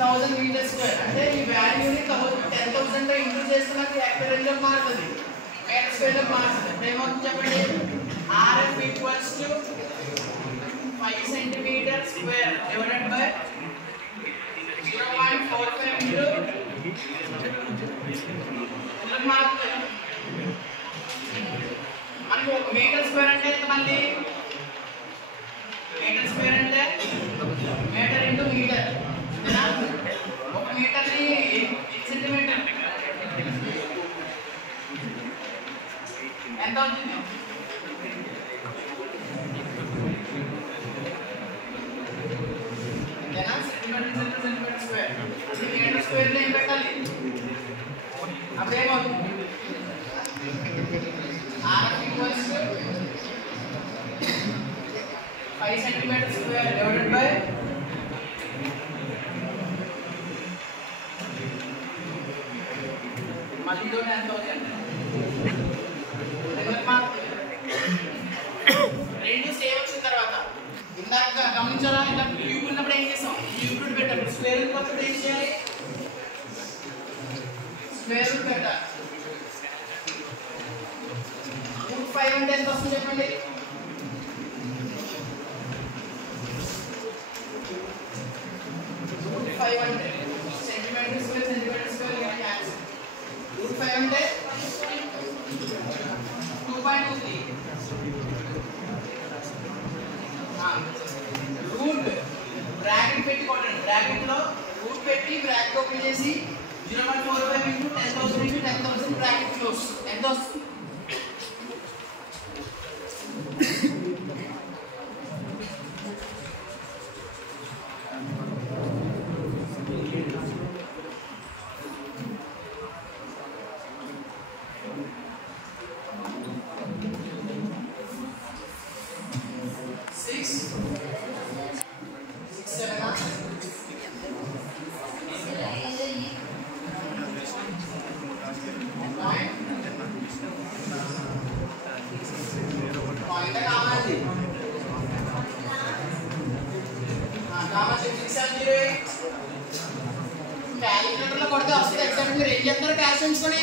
1000 metre square అంటే ఈ వాల్యూని 10,000 తో ఇంటూ చేస్తే నాకు హెక్టర్ రేంజ్ లో మారుతుంది మీటర్ స్క్వేర్ లో మారుతుంది ఏమవుతుంది చెప్పండి RF equals to 5 centimetre square divided by 0.45 into ఇలా మారుతుంది మనకు మీటర్ స్క్వేర్ అంటే ఎంత మళ్ళీ మీటర్ స్క్వేర్ అంటే మీటర్ ఇంటూ మీటర్ అంతేనా ఒక మీటర్ ని సెంటీమీటర్ ఎంత అవుతుంది అంతేనా సెంటీమీటర్ స్క్వేర్ అది మీటర్ స్క్వేర్ లో ఏం పెట్టాలి అప్పుడేమవుతుంది RF equals to 5 centimeter square divided by మళ్ళీ ఎంత అవుతుంది రెండు సేవ్ వచ్చిన తర్వాత ఇందాక గమనించారా ఇందాక క్యూబ్ ఉన్నప్పుడు ఏం చేసాం క్యూబ్ రూట్ పెట్టాలి స్క్వేర్ రూట్ కొత్తది ఏం చేయాలి స్క్వేర్ రూట్ పెట్టాలి 5 అంటే ఎంత వస్తుంది చెప్పండి √5 అంటే సెంటీమీటర్ స్క్వేర్ క్యాన్సిల్ √5 అంటే 2.23 రూట్ బ్రాకెట్ పెట్టి కొట్టండి బ్రాకెట్ లో రూట్ పెట్టి బ్రాకెట్ ఓపెన్ చేసి 0.45 ఇంటూ 10,000 ఇంటూ 10,000 బ్రాకెట్ క్లోజ్ ఎంత వస్తుంది క్యాలిక్యులేటర్ లో కొడితే వస్తుంది ఎగ్జాక్ట్ మీరు ఏం చేస్తారు క్యాల్కులేట్ చేసుకొని